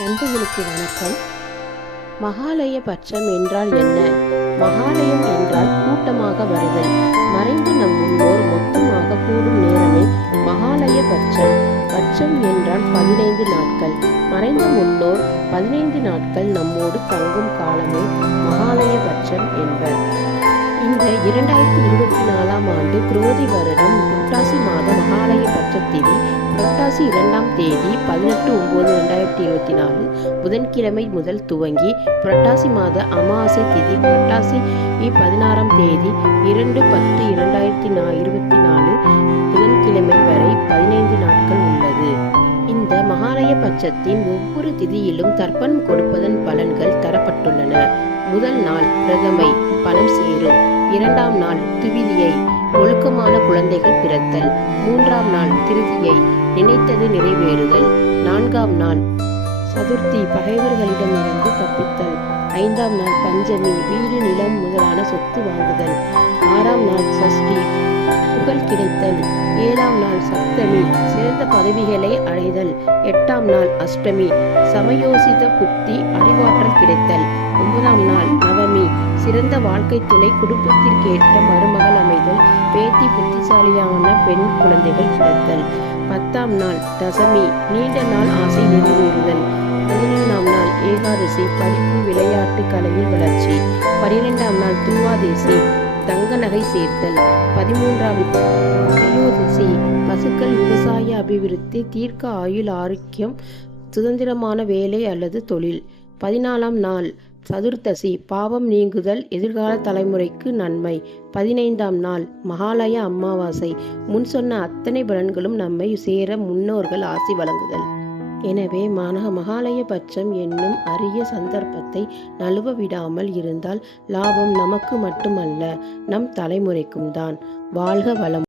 நண்பர்களுக்கு வணக்கம். மகாலய பட்சம் என்றால் என்ன? மகாலயம் என்றால் கூட்டமாக வருதல். மறைந்து நம் முன்னோர் மொத்தமாக கூடும் நேரமே மகாலய பட்சம் பட்சம் என்றால் பதினைந்து நாட்கள். மறைந்த முன்னோர் பதினைந்து நாட்கள் நம்மோடு தங்கும் காலமே மகாலய பட்சம் என்பர். இரண்டாயிரத்தி இருபத்தி நாலாம் ஆண்டு குரோதி வருடம் புரட்டாசி மாத மகாலய பட்ச திதி புரட்டாசி இரண்டாம் தேதி பதினெட்டு ஒன்பது ரெண்டாயிரத்தி இருபத்தி நாலு புதன்கிழமை முதல் துவங்கி புரட்டாசி மாத அமாவாசை திதி புரட்டாசி பதினாறாம் தேதி இரண்டு பத்து இரண்டாயிரத்தி நா இருபத்தி நாலு புதன்கிழமை வரை பதினைந்து நாட்கள் உள்ளது. இந்த மகாலய பட்சத்தின் ஒவ்வொரு திதியிலும் தர்ப்பணம் கொடுப்பதன் பலன்கள் தரப்பட்டுள்ளன. முதல் நாள் பிரதமை பணம் சேரும். இரண்டாம் நாள் துவிதியை ஒழுக்கமான குழந்தைகள் பிறத்தல். மூன்றாம் நாள் திருதியை நினைத்தது நிறைவேறுதல். நான்காம் நாள் சதுர்த்தி பகைவர்களிடமிருந்து தப்பித்தல். ஐந்தாம் நாள் பஞ்சமி வீடு நிலம் முதலான சொத்து வாங்குதல். ஆறாம் நாள் சஷ்டி புகழ் கிடைத்தல். ஏழாம் நாள் சப்தமி சிறந்த பதவிகளை அடைதல். எட்டாம் நாள் அஷ்டமி சமயோசித புத்தி அறிவாற்றல் கிடைத்தல். சிறந்த வாழ்க்கை துணை குடும்பத்திற்கேற்ற மருமகள் அமைதல் பேத்தி புத்திசாலியான பெண் குழந்தைகள் பிறத்தல். பத்தாம் நாள் தசமி நீண்ட நாள் ஆசை நிறைவேறுதல். பதினொன்றாம் நாள் ஏகாதசி படிப்பு விளையாட்டு கலையில் வளர்ச்சி. பனிரெண்டாம் நாள் துவாதேசி தங்க நகை சேர்த்தல். பதிமூன்றாம் திரியோதசி பசுக்கள் விவசாய அபிவிருத்தி தீர்க்க ஆயுள் ஆரோக்கியம் சுதந்திரமான வேலை அல்லது தொழில். பதினாலாம் நாள் சதுர்த்தசி பாவம் நீங்குதல் எதிர்கால தலைமுறைக்கு நன்மை. பதினைந்தாம் நாள் மகாலய அமாவாசை. முன் சொன்ன அத்தனை பலன்களும் நம்மை சேர முன்னோர்கள் ஆசி வழங்குதல். எனவே மன மகாலய பட்சம் என்னும் அரிய சந்தர்ப்பத்தை நழுவ விடாமல் இருந்தால் லாபம் நமக்கு மட்டுமல்ல நம் தலைமுறைக்கும் தான். வாழ்க வளம்